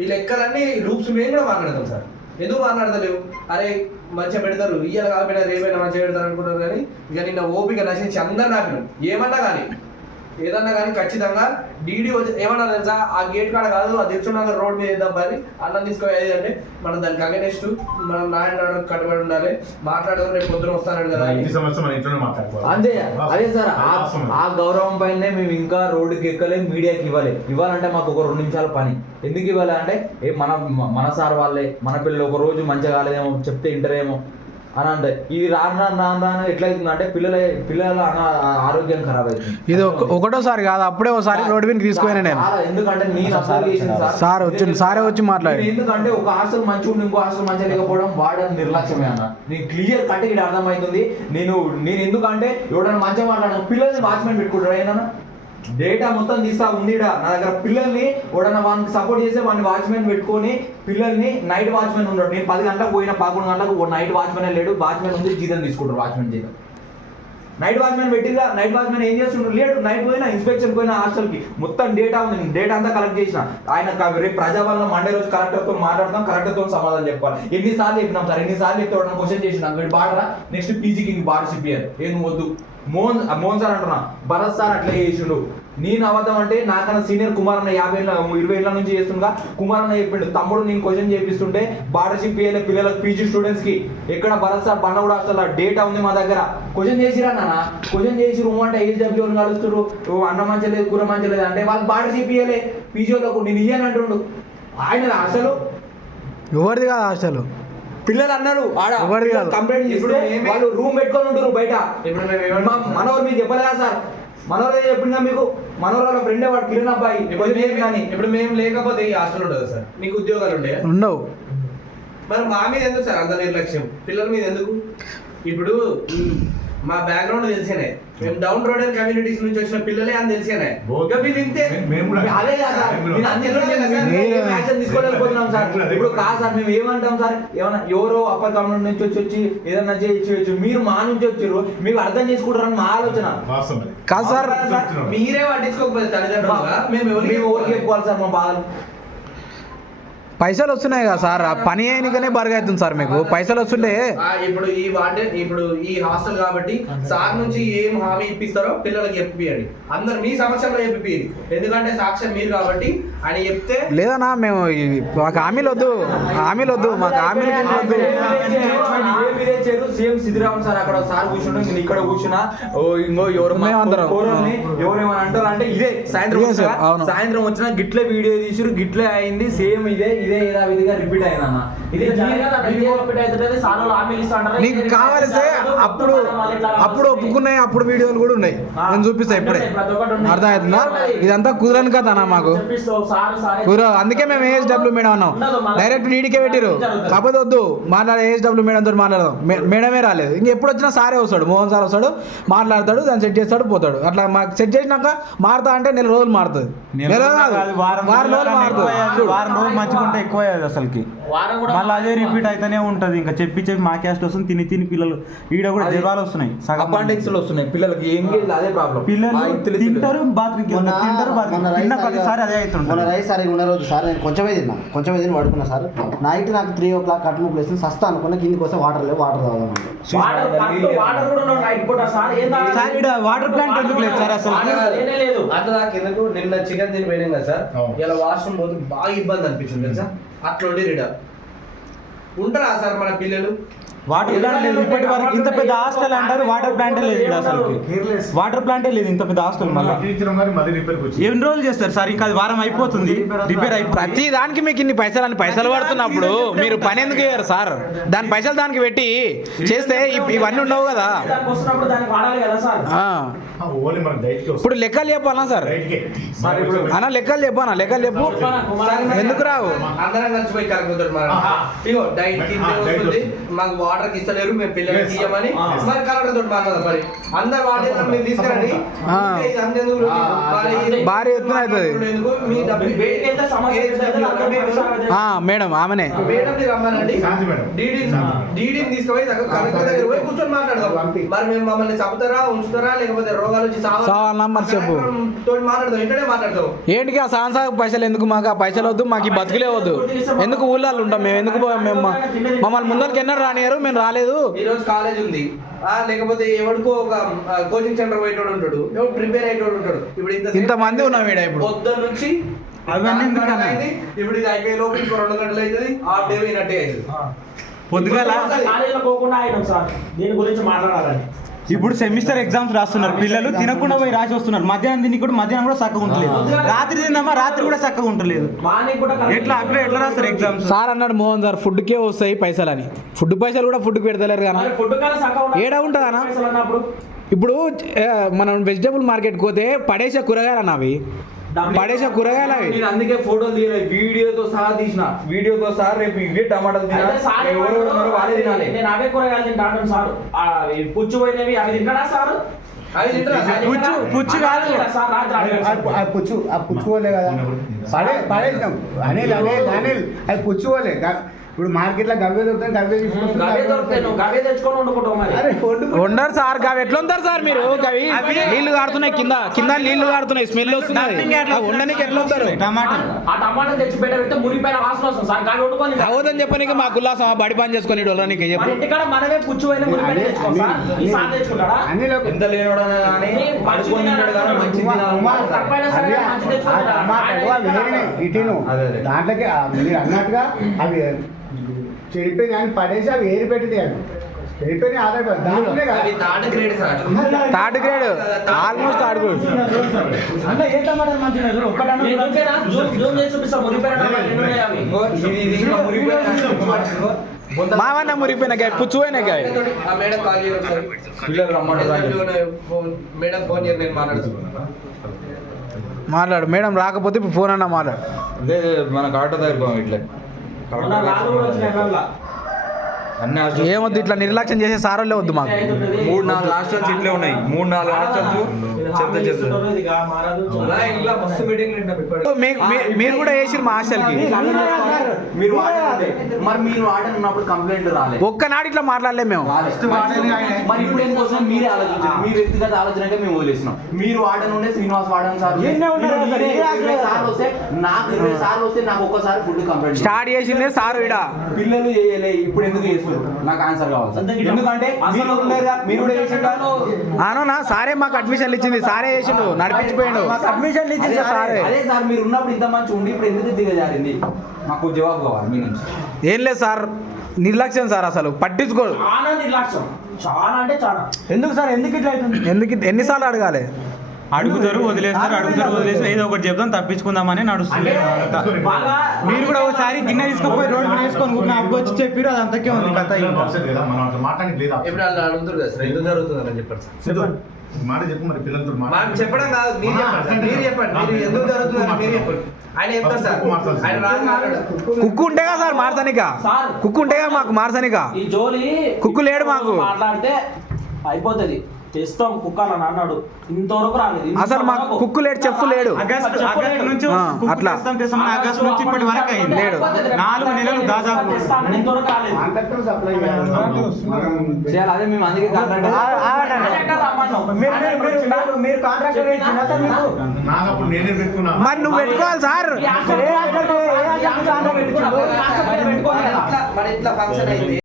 ఈ లెక్కలన్నీ రూప్స్ మేము కూడా మాట్లాడతాం సార్. ఎందుకు మాట్లాడతలేవు? అరే మంచిగా పెడతారు, ఇయ్యాలి కాబట్టి రేపైనా మంచిగా పెడతారు అనుకుంటారు. కానీ ఇక నిన్న ఓపిక నశించి అందరు నాపినాం. ఏమన్నా కానీ ఏదన్నా కానీ ఖచ్చితంగా డీడీ వచ్చి ఏమన్నా తెలుసా, ఆ గేట్ కాడ కాదు, ఆ దిల్సునగర్ రోడ్ మీద వేద్దాం పని అన్నం తీసుకోవాలి అంటే మనం దానికి అగెనెస్ట్ మనం నాయన కట్టుబడి ఉండాలి. మాట్లాడదాం, రేపు పొద్దున వస్తాను కదా అంతే. అదే సార్, ఆ గౌరవం పైనే మేము ఇంకా రోడ్డుకి ఎక్కలే, మీడియాకి ఇవ్వాలంటే మాకు ఒక 2 నిమిషాల పని. ఎందుకు ఇవ్వాలి అంటే మన సార్ వాళ్ళే మన పిల్లలు ఒక రోజు మంచిగా కాలేదేమో చెప్తే ఇంటరేమో అని అంటే ఇది రాను ఎట్లయితుంది అంటే పిల్లల ఆరోగ్యం ఖరాబ్ అవుతుంది. ఇది ఒకటోసారి కాదు, అప్పుడే ఒకసారి రోడ్డు మీద తీసుకుపోయినా నేను. ఎందుకంటే నేను సార్ వచ్చింది, సారే వచ్చి మాట్లాడి. ఎందుకంటే ఒక హాస్టల్ మంచిగా ఉండి ఇంకో హాస్టల్ మంచిగా లేకపోవడం వాడని నిర్లక్ష్యమే అన్న. నీకు క్లియర్ కట్ ఇక్కడ అర్థమవుతుంది. నేను ఎందుకంటే ఎవడన్నా మంచిగా మాట్లాడాను, పిల్లల్ని వాచ్మెన్ పెట్టుకుంటాడు ఏమన్నా డేటా మొత్తం తీస్తా ఉంది నా దగ్గర. పిల్లల్ని ఎవడన్నా వానికి సపోర్ట్ చేస్తే వాడిని వాచ్మెన్ పెట్టుకొని పిల్లల్ని నైట్ వాచ్మెన్ ఉన్నాడు. నేను 10 గంటలకు పోయిన 11 గంటలకు నైట్ వాచ్మెన్ లేడు, వాచ్మెన్ ఉంది, జీతం తీసుకుంటారు వాచ్మెన్ జీతం. నైట్ వాచ్మెన్ పెట్టిగా నైట్ వాచ్మెన్ ఏం చేస్తుంటారు, లేడు నైట్ పోయినా ఇన్స్పెక్షన్ పోయినా హాస్టల్కి మొత్తం డేటా ఉంది, డేటా అంతా కలెక్ట్ చేసిన. ఆయన రేపు ప్రజాపాలన మండే రోజు కలెక్టర్తో మాట్లాడతాం, కలెక్టర్తో సమాధానం చెప్పాలి. ఎన్నిసార్లు చెప్పినాం సార్, ఎన్నిసార్లు చెప్తే ఎవరైనా క్వశ్చన్ చేసినాం వీడు బాడరా నెక్స్ట్ పీజీకి ఇంక బాడ సిపిఆర్ ఏం వద్దు. మోహన్ సార్ అంటున్నా, భరత్ సార్ అట్లా చేసిండు. నేను అబద్ధం అంటే నాకన్నా సీనియర్ కుమారన్న 20 ఏళ్ళ నుంచి చేస్తుండగా కుమారన్న చెప్పిండు, తమ్ముడు నేను క్వశ్చన్ చేపిస్తుంటే బార్డర్షిప్ పిఎల్ఏ పిల్లలకు పీజీ స్టూడెంట్స్ కి ఎక్కడ Bharat sir Bandaguda hostel data ఉంది మా దగ్గర. క్వశ్చన్ చేసిరా నాన్న, క్వశ్చన్ చేసి రూమ్ అంటే HW కలుస్తున్నారు, అన్నం మంచలేదు కూర మంచలేదు అంటే వాళ్ళు బార్డర్షిప్ పిఎల్ఏ పీజీ వాళ్ళకు నేను ఇయ్యని అంటుండు. ఆయన అసలు ఎవరిది కాదు హాస్టల్, పిల్లలు అన్నారు ఆడ కంప్లైంట్ చేస్తే వాళ్ళు రూమ్ పెట్టుకొని ఉంటారు బయట. మనోరు మీకు చెప్పలేదా సార్, మనోరే చెప్పిందా మీకు, మనోరు వాళ్ళ ఫ్రెండే వాడు కిరణ్ అబ్బాయి. ఇప్పుడు మేము లేకపోతే ఈ హాస్టల్ ఉండదు సార్, మీకు ఉద్యోగాలు ఉండే ఉండవు. మరి మా మీద ఎందుకు సార్ అంత నిర్లక్ష్యం, పిల్లల మీద ఎందుకు? ఇప్పుడు మా బ్యాక్గ్రౌండ్ తెలిసేనే, మేము డౌన్ రోడ్ అండ్ కమ్యూనిటీస్ నుంచి వచ్చిన పిల్లలే అని తెలిసేనే. తీసుకోలేకపోతున్నాం సార్. ఇప్పుడు కాదు సార్, మేము ఏమంటాం సార్, ఏమన్నా ఎవరో అప్పర్ కమ్యూనిటీ నుంచి వచ్చి ఏదన్నా చేయొచ్చు, మీరు మా నుంచి వచ్చారు మీకు అర్థం చేసుకుంటారని మా ఆలోచన కాదు సార్. మీరే పట్టించుకోకపోతే తల్లిదండ్రులుగా మేము ఎవరికి చెప్పుకోవాలి సార్ మా బాధలు? పైసలు వస్తున్నాయి కదా సార్, పని అయినగానే బరుగు అవుతుంది సార్. మీకు పైసలు వస్తుంటే ఇప్పుడు ఈ హాస్టల్ కాబట్టి సార్ నుంచి ఏం హామీ ఇప్పిస్తారో పిల్లలకి చెప్పియండి, అందరు మీ సమక్షంలో చెప్పి. ఎందుకంటే సాక్ష్యం మీరు కాబట్టి ఆయన చెప్తే లేదన్నా, మేము మాకు హామీలు వద్దు, మాకు హామీలు వద్దు. సీఎం సిద్ధిరామన్ సార్ అక్కడ సార్ కూర్చుంటే నేను ఇక్కడ కూర్చున్నా, ఇంకో ఎవరేమని అంటారు అంటే ఇదే సాయంత్రం వచ్చిన గిట్లే వీడియో తీసురు, గిట్లే అయింది సేమ్ ఇదే విధిగా రిపీట్ అయిందన్న. నీకు కావాల్సే అప్పుడు ఒప్పుకున్నాయి, అప్పుడు వీడియోలు కూడా ఉన్నాయి, నేను చూపిస్తా ఇప్పుడే. అర్థమవుతుందా? ఇదంతా కుదరని కదా అన్న, మాకు కుదరదు. అందుకే మేము ASW మేడం అన్నాం, డైరెక్ట్ డీడీకే పెట్టిరు. కాకపోతే వద్దు మాట్లాడే ASW మేడం తోటి మాట్లాడదాం, మేడమే రాలేదు. ఇంకెప్పుడు వచ్చినా సారే వస్తాడు, మోహన్ సార్ వస్తాడు, మాట్లాడతాడు, దాన్ని సెట్ చేస్తాడు, పోతాడు. అట్లా మాకు సెట్ చేసినాక మారుతా అంటే 4 రోజులు మారుతుంది, 4 కాదు వారం రోజులు మారుతుంది. వారం రోజులు మంచిగా ఎక్కువ అసలుకి మళ్ళీ అదే రిపీట్ అయితేనే ఉంటది. ఇంకా చెప్పి మా క్యాస్ట్ వస్తుంది, తిని పిల్లలు ఈడ కూడా జ్వరాలు వస్తున్నాయి, అపెండిక్స్లు వస్తున్నాయి పిల్లలకి. ఏం అదే ప్రాబ్లం, పిల్లలు తింటారు తిన్న ప్రతిసారి అదే అవుతుంది. మన రైస్ సార్ ఉన్న రోజు సార్ నేను కొంచెమే తిని పడుకున్నా సార్. నైట్ నాకు 3 o'clock కట్టుము ప్లేస్ సస్తా అనుకున్నా, కిందికి వస్తే వాటర్ తాగుదాం. వాటర్ ప్లాంట్ ఎందుకు లేదు సార్ అసలు? అట్లా కిందకు నిన్న చికెన్ తిని పోయినాం కదా సార్, ఇలా వాష్రూమ్ పోతే బాగా ఇబ్బంది అనిపించింది తెలుసా. అట్లా ఉంటారా సార్ మన పిల్లలు? వాటర్ ప్లాంట్ లేదు ఇప్పటి వరకు. ఇంత పెద్ద హాస్టల్ అంటారు, వాటర్ ప్లాంటే లేదు అసలు. వాటర్ ప్లాంటే లేదు ఇంత పెద్ద హాస్టల్. ఎన్ని రోజులు చేస్తారు సార్? ఇంకా అది వారం అయిపోతుంది, రిపేర్ అయిపోతుంది. ప్రతి దానికి మీకు ఇన్ని పైసలు పడుతున్నప్పుడు మీరు పని ఎందుకు చేయరు సార్? దాని పైసలు దానికి పెట్టి చేస్తే ఇవన్నీ ఉండవు కదా. ఇప్పుడు లెక్కలు చెప్పాలా సార్? అన్న లెక్కలు చెప్పానా? లెక్కలు చెప్పు, ఎందుకు రావు? అందరం కలిసిపోయి కలుగుతాడు. మాకు వాటర్కి ఇస్తలేరు మేము పిల్లలకి ఇయ్యమని మరి కలెక్టర్ తోటి మాట్లాడదాం మరి అందరు వాటర్ మీరు తీసుకురండి ఇది అంతెందుకు భారీ ఎత్తున అవుతుంది మీ డబ్బులు మేడం ఆమెనే మేడంని రమ్మనండి డీడీని తీసుకుపోయి కలెక్టర్ దగ్గర పోయి కూర్చొని మాట్లాడదాం మరి మేము మమ్మల్ని చంపుతారా ఉంచుతారా లేకపోతే రోగాలు వచ్చి సావాలన్నా మరి చెప్పు తోటి మాట్లాడదాం ఇంటనే మాట్లాడదాం ఏంటికి ఆ సాగు పైసలు ఎందుకు మాకు ఆ పైసలు వద్దు మాకు ఈ బతుకులే వద్దు ఎందుకు ఊళ్ళో ఉంటాం మేము ఎందుకు మేము మమ్మల్ని ముందరికి ఎన్నో రానియారు మేము రాలేదు ఈ రోజు కాలేజ్ ఉంది లేకపోతే ఎవరికో ఒక కోచింగ్ సెంటర్ పోయేటోడు ఉంటాడు ఎవరు ప్రిపేర్ అయ్యేటోడు ఉంటాడు ఇప్పుడు ఇంతమంది ఉన్నాం ఈడ ఇప్పుడు పొద్దున్న నుంచి అవన్నీ ఇప్పుడు ఇది అయిపోయే లోపు ఇంకో 2 గంటలు అవుతుంది హాఫ్ డే అయినట్టే అవుతుంది పొద్దుగాల కాలేజీలో పోకుండా ఆయన సార్ దీని గురించి మాట్లాడాలని ఇప్పుడు సెమిస్టర్ ఎగ్జామ్స్ రాస్తున్నారు పిల్లలు తినకుండా పోయి రాసి వస్తున్నారు మధ్యాహ్నం తిని కూడా మధ్యాహ్నం కూడా చక్కగా ఉండలేదు రాత్రి తిందామా రాత్రి కూడా చక్కగా ఉండలేదు ఎట్లా అట్లా ఎట్లా రాస్తారు ఎగ్జామ్స్ సార్ అన్నాడు మోహన్ సార్ ఫుడ్కే వస్తాయి పైసలు అని ఫుడ్ పైసలు కూడా ఫుడ్కి పెడతలేరు కానీ ఏడా ఉంటుంది అన్న ఇప్పుడు మనం వెజిటబుల్ మార్కెట్కి పోతే పడేసే కూరగాయలు అన్న అవి పడేసే కూరగాయలు అవి నేను అందుకే ఫోటోలు తీయలేదు వీడియోతో సహా తీసిన వీడియోతో సహా రేపు ఇవే టమాటాలు వాళ్ళే తినాలి నేను అవే కూరగాయలు తింటాను సార్ పుచ్చు పోయినవి అవి తింటారా సార్ పుచ్చు కాదు పుచ్చుకోలే కదా పడేసినాం అనిల్ అది పుచ్చుకోలే ఇప్పుడు మార్కెట్లో గవ్వే దొరుకుతాయి గవే తెచ్చుకొని వండుకుంటాం మరి ఉండరు సార్ అవి ఎట్లా ఉంటారు సార్ మీరు అవి నీళ్లు కారుతున్నాయి కింద కింద నీళ్లు కారుతున్నాయి స్మెల్ వస్తున్నాయి ఉండడానికి ఎట్లా ఉంటారు టమాటా ఆ టమాటా తెచ్చి పెట్టబెడితే మురిగిపోయిన వాసన వస్తుంది సార్ గాలి వండుకొని అవదని చెప్పనీకి మా కుల్లాసం బడి పని చేసుకొని నీకు చెప్పు మన ఇంటికాడ మనమే పుచ్చు పోయిన మురిగిపోయిన తెచ్చుకోం సార్ ఈ సార్ తెచ్చుకుంటాడా అనిల్ ఎంత లేనివాడన్నా కానీ పడుకొని తింటాడు కానీ మంచి తప్పైనా సరే మంచి తెచ్చుకుంటాడా ఇటీను దాంట్లోకి మీరు అన్నట్టుగా అవి చెడిపోయి కానీ పడేసి అవి ఏరి పెట్టింది అవి చెడిపోయి ఆధారపడి దాంట్లోనే కదా అవి third grade sir third grade almost third grade అంటే ఏ టమాటాలు మంచిగా జూమ్ చేసి చూపిస్తా మురిగిపోయిన టమాటాలు ఎన్ని ఉన్నాయి అవి మావన్న మురిగిపోయిన గాయ పుచ్చుపోయిన గాయ ఆ మేడం కాల్ చేయరు సార్ పిల్లలు రమ్మంటారు మేడం ఫోన్ చేయరు నేను మాట్లాడుతున్నాను మాట్లాడు మేడం రాకపోతే ఇప్పుడు ఫోన్ అన్నా మాట్లాడు లేదు మనకు ఆటో దగ్గర ఇట్లే మొన్న రాళ్ళు కూడా వచ్చినాయి ఎకరాల్లో. అన్ని ఏమొద్దు ఇట్లా నిర్లక్ష్యం చేసే సారోళ్ళే వద్దు మాకు 3-4 హాస్టల్స్ ఇట్లే ఉన్నాయి 3-4 హాస్టల్స్ చెత్త చెత్త ఇది మారదు ఇలా మస్తు మీటింగ్ మీరు కూడా వేసిరు మా హాస్టల్కి మీరు మరి మీరు వాటర్ ఉన్నప్పుడు కంప్లైంట్ రాలేదు ఒక్కనాడు ఇట్లా మాట్లాడలేము మేము మరి ఇప్పుడు ఏం కోసం మీరే ఆలోచించారు మీ వ్యక్తిగత ఆలోచనగా మేము వదిలేసినాం మీరు వాడను ఉండే శ్రీనివాస్ వాడను సార్ 20 సార్లు వస్తే నాకు 20 సార్లు వస్తే నాకు ఒక్కసారి ఫుడ్ కంప్లైంట్ స్టార్ట్ చేసిందే సారు ఇడ పిల్లలు చేయలే ఇప్పుడు ఎందుకు చేస్తారు నాకు ఆన్సర్ కావాలి సార్. ఎందుకంటే మీరు ఉండేగా మీరు కూడా చేసిండ్రా అవునా సారే మాకు అడ్మిషన్లు ఇచ్చింది సారే చేసిండు నడిపించిపోయిండు అడ్మిషన్ ఇచ్చింది సారే అదే సార్ మీరు ఉన్నప్పుడు ఇంత మంచి ఉండి ఇప్పుడు ఎందుకు దిగజారింది మాకు జవాబు కావాలి మీ నుంచి ఏం లేదు సార్ నిర్లక్ష్యం సార్ అసలు పట్టించుకోడు చాలా నిర్లక్ష్యం చాలా అంటే చాలా ఎందుకు సార్ ఎందుకు ఇట్లా అవుతుంది ఎందుకు ఎన్నిసార్లు అడగాలి అడుగుతారు వదిలేస్తారు ఏదో ఒకటి చెప్తాం తప్పించుకుందామని నడుస్తుంది బాగా మీరు కూడా ఒకసారి గిన్నె తీసుకుపోయి రోడ్డు మీద వేసుకొని కూర్చుని అబ్బు వచ్చి చెప్పారు అది అంతకే ఉంది కథ ఇంకా. ఇప్పుడు అలా అడుగుతారు కదా సార్ ఎందుకు జరుగుతుందని చెప్పండి సార్ మాట చెప్పు మరి పిల్లలతో మనం చెప్పడం కాదు మీరు చెప్పండి మీరు చెప్పండి మీరు ఎందుకు జరుగుతుందని మీరు చెప్పండి ఆయన చెప్తారు సార్ ఆయన రాజు మాట్లాడు కుక్కు ఉంటేగా సార్ మార్సనిక కుక్కు ఉంటేగా మాకు మార్సనిక ఈ జోలి కుక్కు లేడు మాకు. మాట్లాడితే అయిపోతుంది తెస్తాం కుక్కలని అన్నాడు ఇంతవరకు రాలేదు అసలు మాకు కుక్కు లేడు చెప్పు లేడు ఆగస్ట్ నుంచి అట్లా. ఆగస్ట్ నుంచి ఇప్పటి వరకు అయింది లేడు. 4 నెలలు దాదాపు తెస్తాను ఇంతవరకు రాలేదు కాంట్రాక్టర్ సప్లై చేయాలి అదే మేము అందుకే కాంట్రాక్ట్ మీరు కాంట్రాక్టర్ నాకు అప్పుడు నేనే పెట్టుకున్నా మరి నువ్వు పెట్టుకోవాలి సార్ మరి ఇట్లా ఫంక్షన్ అయింది